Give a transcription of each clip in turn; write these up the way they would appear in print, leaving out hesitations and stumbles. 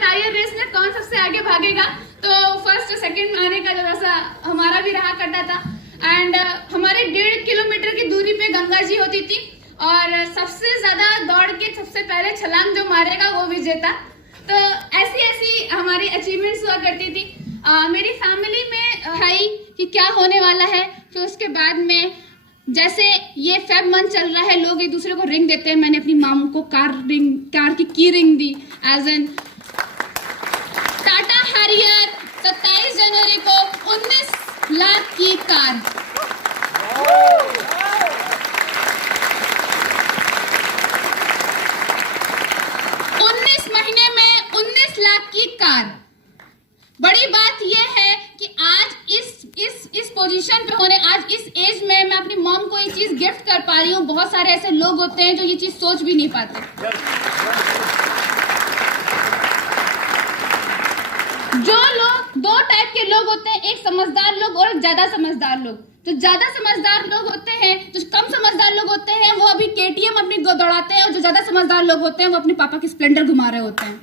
Tyre race में कौन सबसे आगे भागेगा, तो फर्स्ट सेकंड आने का जो ऐसा हमारा भी रहा करता था। एंड हमारे 1.5 किलोमीटर की दूरी पे गंगा जी होती थी और सबसे ज्यादा दौड़ के सबसे पहले छलांग जो मारेगा वो विजेता। तो ऐसी ऐसी हमारी अचीवमेंट्स हुआ करती थी। मेरी फैमिली में भाई कि क्या होने वाला है, फिर उसके बाद में जैसे ये फेब मंथ चल रहा है, लोग एक दूसरे को रिंग देते हैं। मैंने अपनी माम को कार की रिंग दी एज एन टाटा हैरियर 27 जनवरी को 19 लाख की कार। 19 महीने में 19 लाख की कार। बड़ी बात यह है कि आज इस पोजीशन पे होने, आज इस एज में मैं अपनी मॉम को ये चीज गिफ्ट कर पा रही हूँ। बहुत सारे ऐसे लोग होते हैं जो ये चीज सोच भी नहीं पाते। जो लोग, दो टाइप के लोग होते हैं, एक समझदार लोग और ज्यादा समझदार लोग। जो ज्यादा समझदार लोग होते हैं, जो कम समझदार लोग होते हैं, वो अभी केटीएम अपनी दौड़ाते हैं, और जो ज्यादा समझदार लोग होते हैं वो अपने पापा की स्प्लेंडर घुमा रहे होते हैं।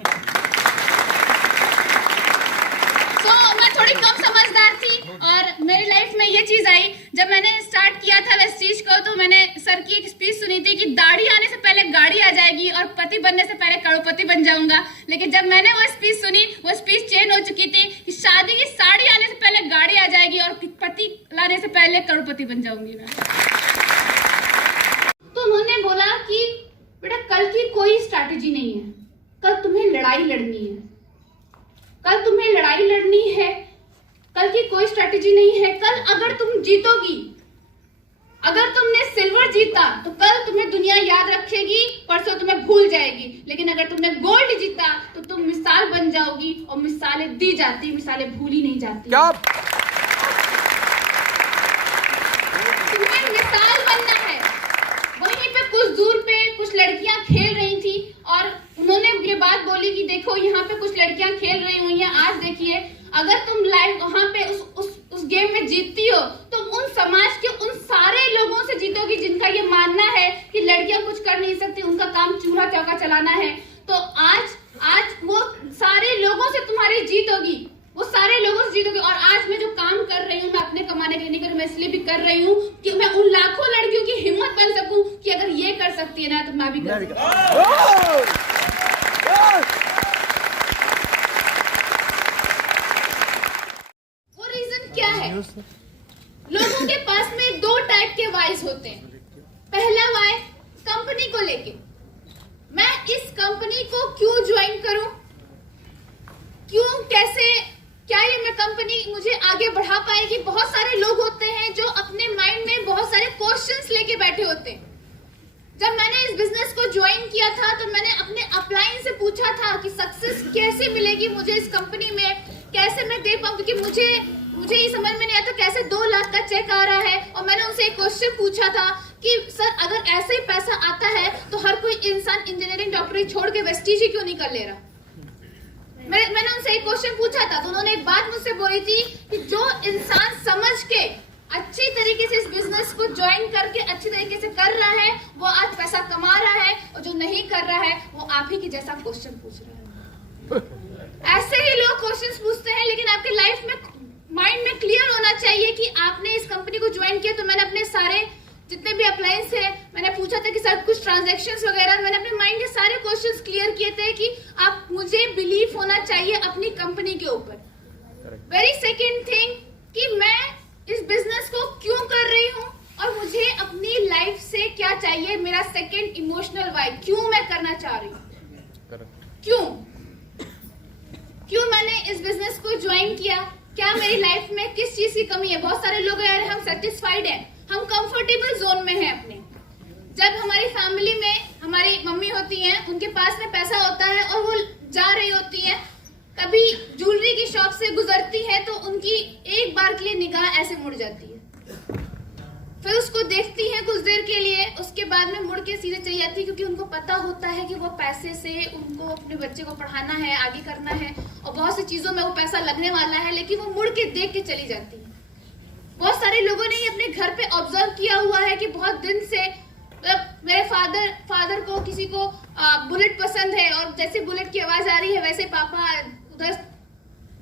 थोड़ी कम समझदार थी और मेरी लाइफ में ये चीज आई जब मैंने स्टार्ट किया था वेस्टीज को। तो मैंने सर की एक स्पीच सुनी थी कि दाढ़ी आने से पहले गाड़ी आ जाएगी और पति बनने से पहले करोड़पति बन जाऊंगा। लेकिन जब मैंने वो स्पीच सुनी, वो स्पीच चेंज हो चुकी थी कि शादी की साड़ी आने से पहले गाड़ी आ जाएगी और पति लाने से पहले करोड़पति बन जाऊंगी मैं। तो उन्होंने बोला कि बेटा कल की कोई स्ट्रैटेजी नहीं है, कल तुम्हें लड़ाई लड़नी है, कल तुम्हें लड़ाई लड़नी है, कल की कोई स्ट्रैटेजी नहीं है। कल अगर तुम जीतोगी, अगर तुमने सिल्वर जीता तो कल तुम्हें दुनिया याद रखेगी, परसों तुम्हें भूल जाएगी। लेकिन अगर तुमने गोल्ड जीता तो तुम मिसाल बन जाओगी, और मिसालें दी जाती, मिसालें भूली नहीं जाती। क्या? तुम्हें मिसाल बनना है। वहीं पे कुछ दूर पे कुछ लड़कियां खेल रही थी और उन्होंने ये बात बोली कि देखो यहाँ पे कुछ लड़कियां खेल रही हुई हैं, आज देखिए अगर तुम लाइव वहां पे उस गेम में जीतती हो तो उन समाज के उन सारे लोगों से जीतोगी जिनका ये मानना है कि लड़कियां कुछ कर नहीं सकती, उनका काम चूल्हा चौका चलाना है। तो आज वो सारे लोगों से तुम्हारी जीत होगी, वो सारे लोगों से जीतोगी। और आज मैं जो काम कर रही हूँ, मैं अपने कमाने के लिए नहीं कर रही, मैं इसलिए भी कर रही हूँ कि मैं उन लाखों लड़कियों की हिम्मत बन सकूं कि अगर ये कर सकती है ना तो मैं भी कर सकती हूं। क्या है, लोगों के पास में दो टाइप के वाइज होते हैं। पहला वाई कंपनी को लेके, मैं इस कंपनी को क्यों ज्वाइन करूं, क्यों, कैसे, क्या ये मैं कंपनी मुझे आगे बढ़ा पाएगी। बहुत सारे लोग होते हैं जो अपने माइंड में बहुत सारे क्वेश्चंस लेके बैठे होते हैं। जब मैंने इस बिजनेस को ज्वाइन किया था तो मैंने अपने अपलाइन से पूछा था कि सक्सेस कैसे मिलेगी मुझे इस कंपनी में, कैसे मैं दे पाऊं, क्योंकि मुझे ये समझ में नहीं आता कैसे 2 लाख का चेक आ रहा है। और मैंने उनसे एक क्वेश्चन पूछा था कि सर अगर ऐसे ही पैसा आता है तो हर कोई इंसान इंजीनियरिंग डॉक्टरी छोड़ के वेस्टीज ही क्यों नहीं कर ले रहा। मैंने उनसे एक क्वेश्चन पूछा था तो उन्होंने एक बात मुझसे बोली थी कि जो इंसान समझ के अच्छी तरीके से इस बिजनेस को ज्वाइन करके अच्छी तरीके से कर रहा है वो आज पैसा कमा रहा है, और जो नहीं कर रहा है वो आप ही की जैसा क्वेश्चन पूछ रहा है। ऐसे ही लोग क्वेश्चंस पूछते हैं, लेकिन आपके लाइफ में माइंड में क्लियर होना चाहिए कि आपने इस कंपनी को ज्वाइन किया। तो मैंने अपने सारे जितने भी अप्लायंस है मैंने पूछा था कि सर कुछ ट्रांजैक्शंस वगैरह, मैंने अपने माइंड के सारे क्वेश्चंस क्लियर किए थे कि आप, मुझे बिलीव होना चाहिए अपनी कंपनी के ऊपर। वेरी सेकंड थिंग कि मैं इस बिजनेस को क्यों कर रही हूँ और मुझे अपनी लाइफ से क्या चाहिए, मेरा सेकंड इमोशनल वाइब, क्यों मैं करना चाह रही हूँ, क्यों मैंने इस बिजनेस को ज्वाइन किया, क्या मेरी लाइफ में किस चीज की कमी है। बहुत सारे लोग यार हम सेटिस्फाइड हैं, हम कंफर्टेबल जोन में हैं अपने। जब हमारी फैमिली में हमारी मम्मी होती हैं, उनके पास में पैसा होता है और वो जा रही होती हैं, कभी ज्वेलरी की शॉप से गुजरती है तो उनकी एक बार के लिए निगाह ऐसे मुड़ जाती है, फिर उसको देखती हैं कुछ देर के लिए, उसके बाद में मुड़ के सीधे चली जाती है, क्योंकि उनको पता होता है कि वो पैसे से उनको अपने बच्चे को पढ़ाना है, आगे करना है और बहुत सी चीजों में वो पैसा लगने वाला है, लेकिन वो मुड़ के देख के चली जाती है। बहुत सारे लोगों ने अपने घर पे ऑब्जर्व किया हुआ है कि बहुत दिन से मेरे फादर को किसी को बुलेट पसंद है और जैसे बुलेट की आवाज आ रही है वैसे पापा उधर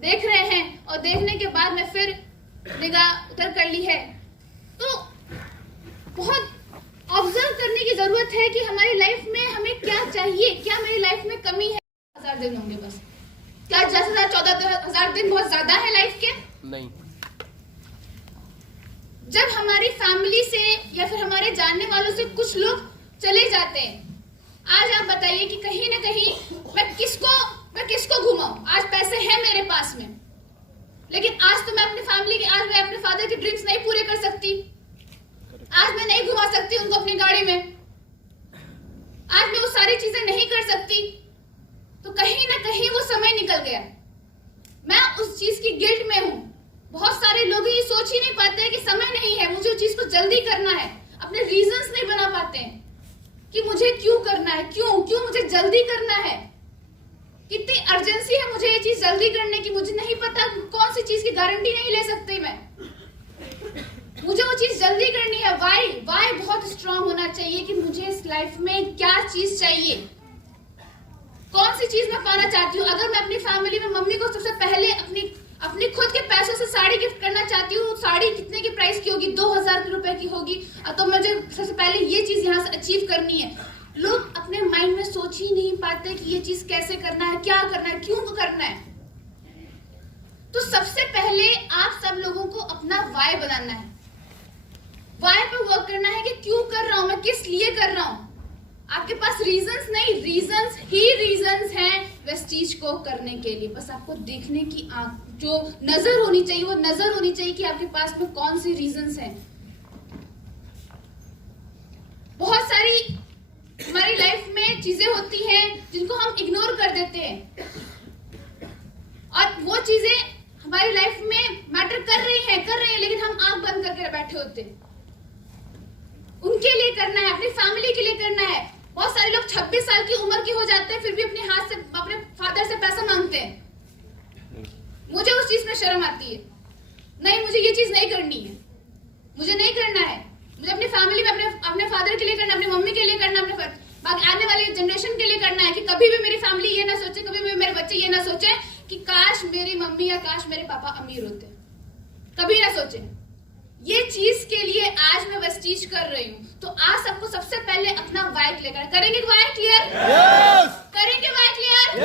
देख रहे हैं और देखने के बाद में फिर निगाह उधर कर ली है। तो बहुत ऑब्जर्व करने की जरूरत है कि हमारी लाइफ में हमें क्या चाहिए, क्या मेरी लाइफ में कमी है। 1000 दिन होंगे बस, क्या 10,000 14,000 दिन बहुत ज्यादा है लाइफ के? नहीं। जब हमारी फैमिली से या फिर हमारे जानने वालों से कुछ लोग चले जाते हैं, आज आप बताइए कि कहीं ना कहीं मैं किसको घुमाऊं? आज पैसे हैं मेरे पास में, लेकिन आज तो मैं अपनी फैमिली के, आज मैं अपने फादर के ड्रीम्स नहीं पूरे कर सकती, आज मैं नहीं घुमा सकती उनको अपनी गाड़ी में, आज मैं वो सारी चीजें नहीं कर सकती। तो कहीं ना कहीं वो समय निकल गया, मैं उस चीज की गिल्ट में हूं। बहुत सारे लोग ये सोच ही नहीं पाते कि समय नहीं है, मुझे उस चीज को जल्दी करना है, अपने रीजंस नहीं बना पाते हैं कि मुझे क्यों करना है, क्यों मुझे जल्दी करना है, कितनी अर्जेंसी है मुझे ये चीज जल्दी करने की। मुझे नहीं पता कौन सी चीज की गारंटी नहीं ले सकती मैं, मुझे वो चीज जल्दी करनी है। वाई बहुत स्ट्रांग होना चाहिए कि मुझे इस लाइफ में क्या चीज चाहिए, कौन सी चीज मैं पाना चाहती हूँ। अगर मैं अपनी फैमिली में मम्मी को सबसे पहले अपनी खुद के पैसों से साड़ी गिफ्ट करना चाहती हूँ, साड़ी कितने की प्राइस की होगी? 2,000 रुपए की होगी, तो मुझे सबसे पहले ये चीज यहाँ से अचीव करनी है। लोग अपने माइंड में सोच ही नहीं पाते कि ये चीज कैसे करना है, क्या करना है, क्यों करना है। तो सबसे पहले आप सब लोगों को अपना वाई बनाना है, वाई पे वर्क करना है कि क्यों कर रहा हूं मैं, किस लिए कर रहा हूं। आपके पास रीजंस नहीं, रीजंस ही रीजंस हैं वेस्टीज को करने के लिए। बस आपको देखने की आंख, जो नजर होनी चाहिए, वो नजर होनी चाहिए कि आपके पास में कौन सी रीजंस हैं। बहुत सारी हमारी लाइफ में चीजें होती हैं जिनको हम इग्नोर कर देते हैं, और वो चीजें हमारी लाइफ में मैटर कर रही हैं, लेकिन हम आंख बंद करके बैठे होते हैं। उनके लिए करना है, अपनी फैमिली के लिए करना है। बहुत सारे लोग 26 साल की उम्र के हो जाते हैं, फिर भी अपने हाथ से अपने फादर से पैसा मांगते हैं। मुझे उस चीज में शर्म आती है। नहीं, मुझे ये चीज नहीं करनी है, मुझे नहीं करना है। मुझे अपनी फैमिली में अपने फादर के लिए करना, अपनी मम्मी के लिए करना, अपने आने वाले जनरेशन के लिए करना है कि कभी भी मेरी फैमिली ये ना सोचे, कभी भी मेरे बच्चे ये ना सोचे कि काश मेरी मम्मी या काश मेरे पापा अमीर होते, कभी ना सोचे। ये चीज के लिए आज मैं वेस्टीज कर रही हूँ। तो आज सबको सबसे पहले अपना वाई क्लियर करेंगे। Why clear? करेंगे वाई क्लियर?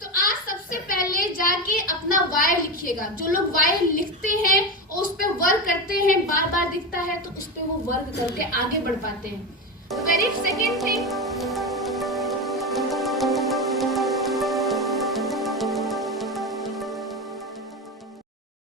तो आज सबसे पहले जाके अपना वाई लिखिएगा। जो लोग वाई लिखते हैं और उस पर वर्क करते हैं, बार बार दिखता है तो उस पर वो वर्क करके आगे बढ़ पाते हैं। Very second thing,